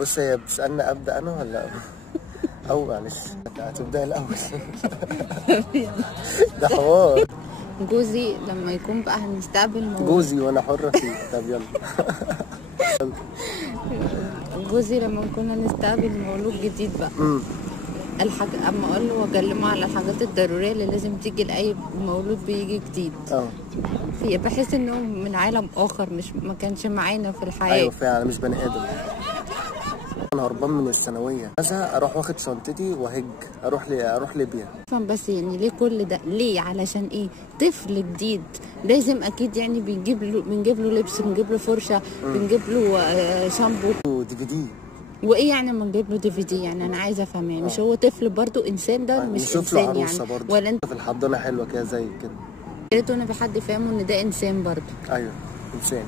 بص، هي بتسألني ابدا انا ولا او معلش هتبدأ الاول. ده حوار. جوزي لما يكون بقى هنستقبل مولود. جوزي وانا حرة فيه. طب يلا. جوزي لما كنا نستقبل مولود جديد بقى، الحاجة اما اقول له واكلمه على الحاجات الضروريه اللي لازم تيجي لاي مولود بيجي جديد. بحس انه من عالم اخر، مش ما كانش معانا في الحياه. ايوه فعلا، مش بني ادم. انا هربان من الثانويه، مثلا اروح واخد شنطتي وهج اروح ليبيا. بس يعني ليه كل ده؟ ليه؟ علشان ايه؟ طفل جديد لازم اكيد يعني بنجيب له لبس، بنجيب له فرشه، بنجيب له شامبو DVD. وايه يعني لما نجيب له DVD؟ يعني انا عايزه افهم، يعني مش هو طفل برضو انسان؟ ده مش انسان يعني برضو. ولا انت في الحضانه حلوه كده زي كده. يا ريت انا بحد فاهمه ان ده انسان برضو. ايوه انسان.